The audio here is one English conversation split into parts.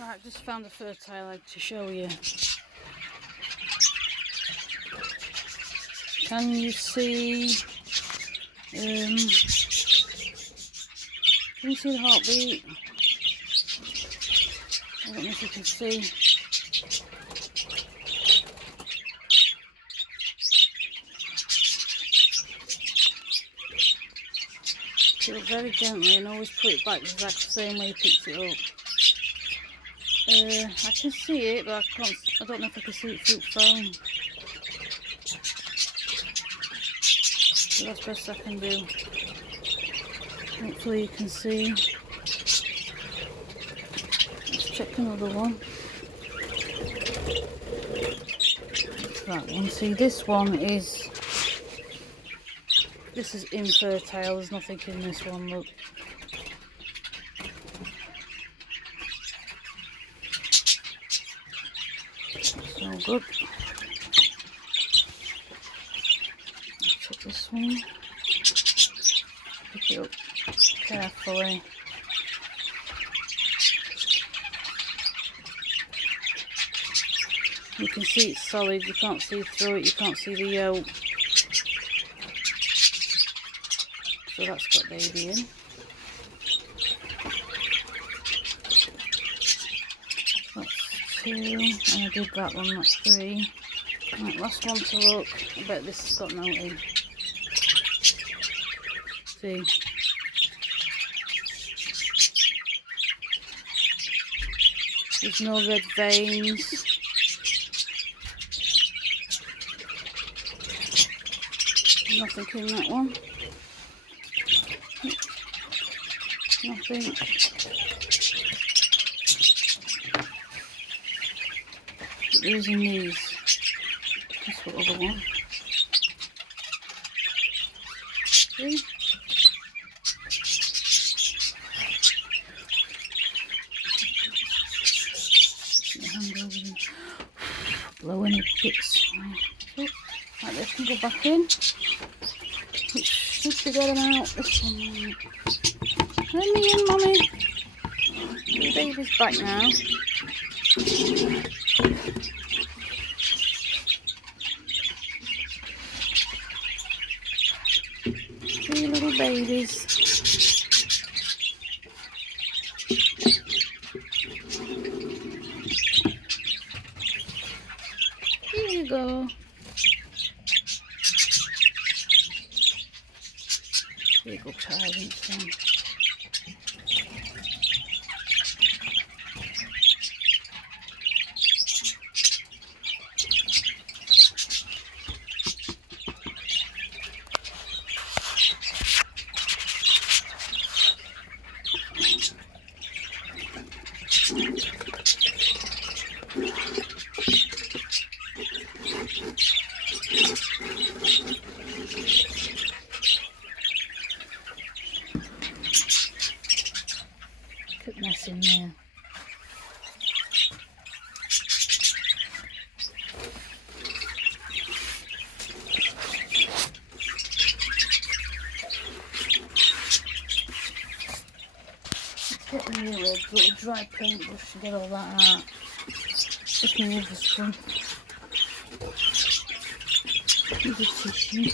Right, just found a fertile egg to show you. Can you see? Can you see the heartbeat? I don't know if you can see. Pick it up very gently and always put it back the exact same way you picked it up. I can see it, but I don't know if I can see it through the phone. So that's the best I can do. Hopefully you can see. Let's check another one. That one. See, this is infertile. There's nothing in this one. Look. So good. Take this one. Pick it up carefully. You can see it's solid. You can't see through it. You can't see the yolk. So that's got baby in. That's 2, and I did that one, that's 3. Right, last one to look. I bet this has got no in. See. There's no red veins. Nothing in that one. Nothing. But there is in these. That's what other one. See? Blow any bits. Right, this can go back in. Just to get them out. This one. Let me in, Mummy. The baby's back now. 3 little babies. Here you go. Little parents then. Put mess in there. Let's get the new little dry paintbrush to get all that out. Just move this one. Use a tissue.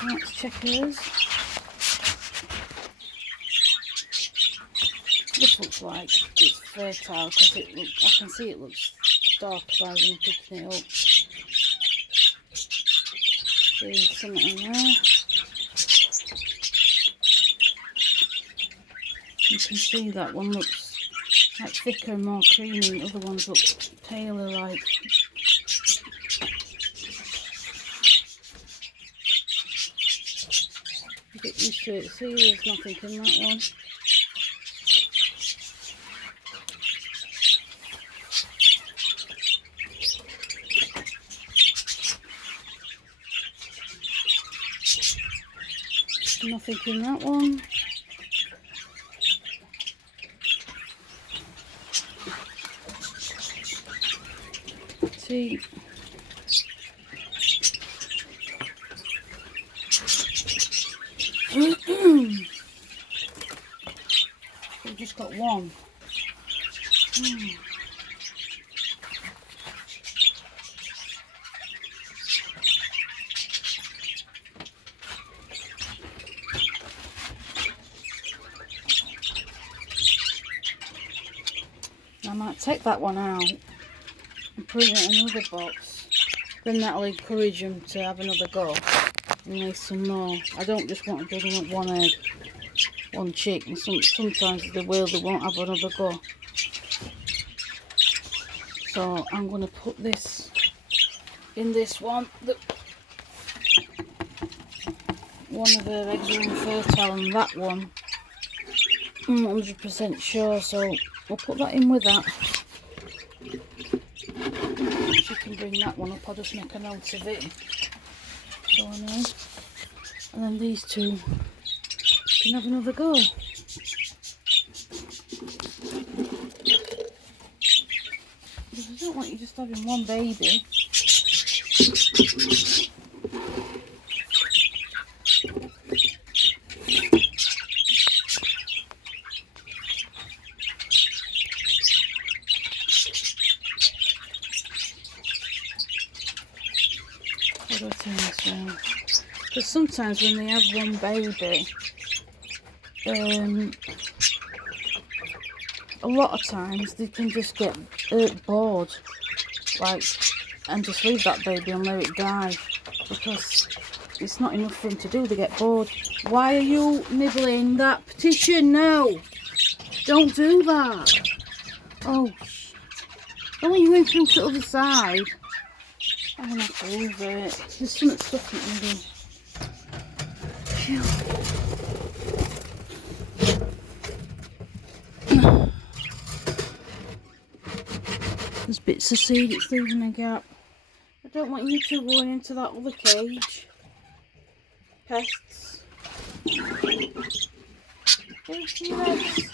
Let's check hers. This looks like it's fertile because I can see it looks dark by when picking it up. See something in there. You can see that one looks like thicker and more creamy. The other ones look paler like. Get used to it. See, there's nothing in that one. Nothing in that one. See. We've just got one. I might take that one out and put it in another box. Then that'll encourage them to have another go and lay some more. I don't just want to bring them up one egg, one chick, and sometimes they won't have another go. So I'm going to put this in this one. One of her eggs are infertile and that one I'm 100% sure, so we'll put that in with that. She can bring that one up, I'll just make a note of it. So I know. And then these two can have another go. Because I don't want you just having one baby. Because sometimes when they have one baby, a lot of times they can just get bored, like, and just leave that baby and let it die, because it's not enough for them to do. They get bored. Why are you nibbling that petition? No, don't do that. Oh, don't want you going through to the other side. I'm gonna have to move it. There's something stuck in the middle. There's bits of seed, it's leaving a gap. I don't want you two going into that other cage. Pests. There's your eggs.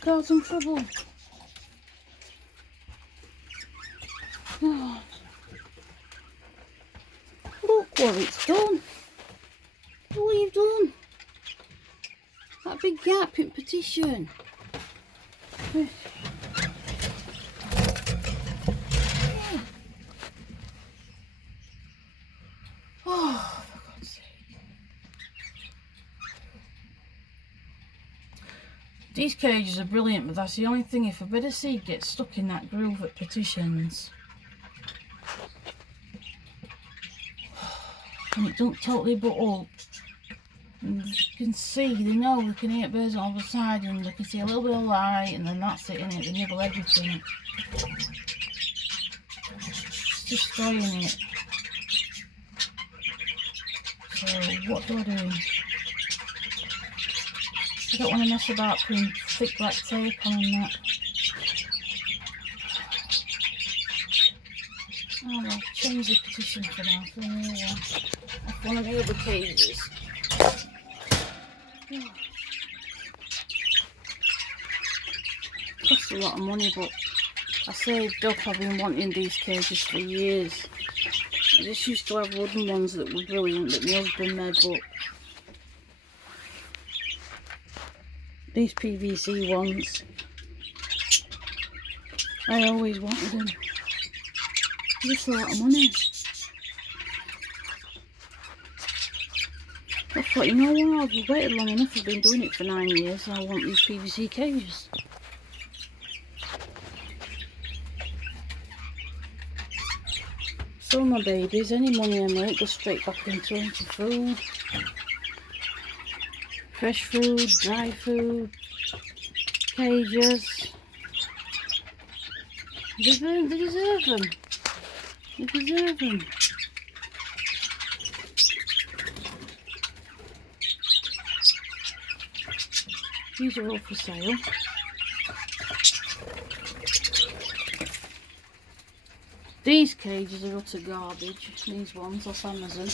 Cause some trouble. Oh. Look what it's done. Look what you've done. That big gap in petition. Yeah. Oh, for God's sake. These cages are brilliant, but that's the only thing. If a bit of seed gets stuck in that groove at petitions, and it don't totally butt up, and you can see, they know they can eat birds on the other side, and they can see a little bit of light, and then that's it, innit? They nibble everything. It's destroying it. So what do? I don't want to mess about putting thick black tape on that. Oh, I'll change the petition for now, for another one. Off one of the other cages. Oh. Costs a lot of money, but I saved up. I've been wanting these cages for years. I just used to have wooden ones that were brilliant that my husband made, but these PVC ones, I always wanted them. Just a lot of money. I thought, you know what, I've waited long enough, I've been doing it for 9 years, and I want these PVC cages. So my babies, any money I make goes straight back into food. Fresh food, dry food, cages. They deserve them. They deserve them. These are all for sale. These cages are utter garbage. These ones off Amazon.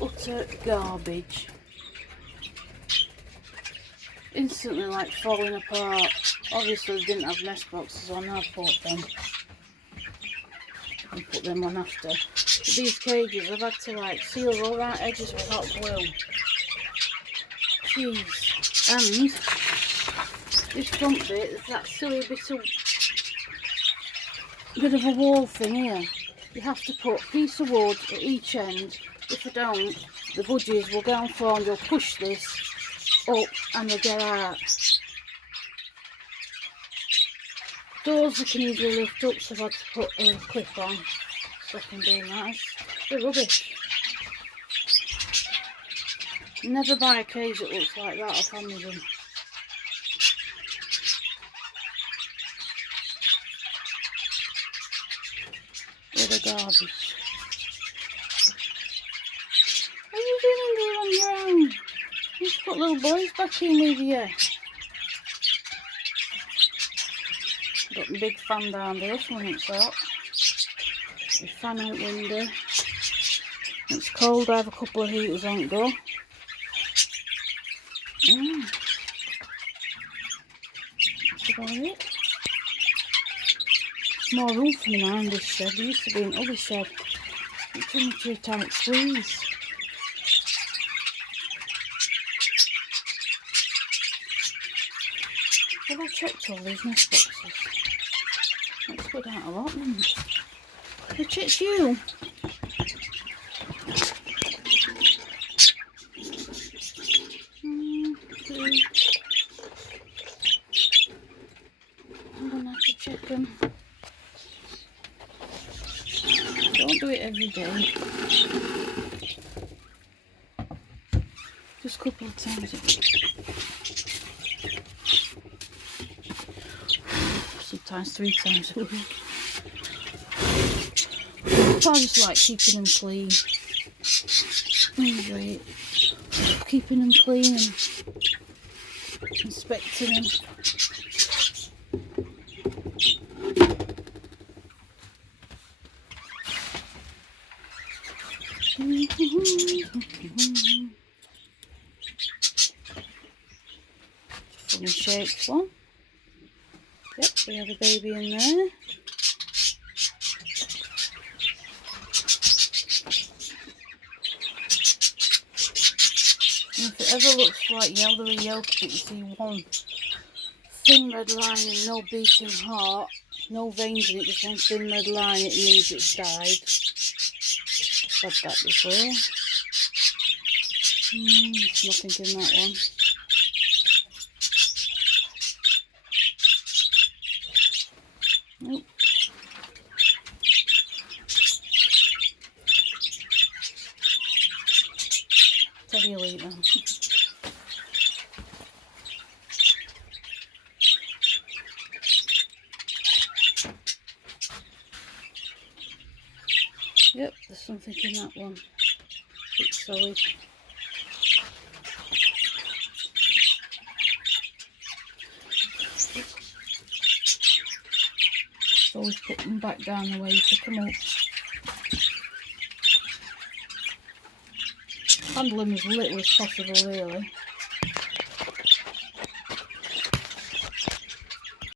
Utter garbage. instantly like falling apart. Obviously they didn't have nest boxes on, I bought them and put them on after. But these cages I've had to like seal all right edges with hot glue. Jeez. And this front bit, there's that silly bit of a wall thing here. You have to put a piece of wood at each end. If you don't, the budgies will go and form, they'll push this up and they'll get out. Doors I can easily lift up, so I've had to put a clip on so I can do nice. They're rubbish. Never buy a cage that looks like that off Amazon. They're the garbage. What are you doing there on your own? You just put little boys back in with you. Got a big fan down there for when it's hot. The fan out window. It's cold, I have a couple of heaters on go. That's about it. More room for me now in this shed. There used to be an other shed. It's too much of a tight squeeze. Have I checked all these nest boxes? Let's put out a lot. I checked you. I'm gonna have to check them. Don't do it every day. Just a couple of times a week. Sometimes 3 times a week. I just like keeping them clean. Enjoy it. Keeping them clean and inspecting them. Funny shaped one. Yep, we have a baby in there. And if it ever looks like yellow or yolk, but you see one thin red line and no beating heart, no veins in it, just one thin red line, it means it's died. I've had that before. There's nothing in that one. Nope. Tell you later. Yep, there's something in that one. It's solid. Always put them back down the way you pick them up. Handle them as little as possible, really.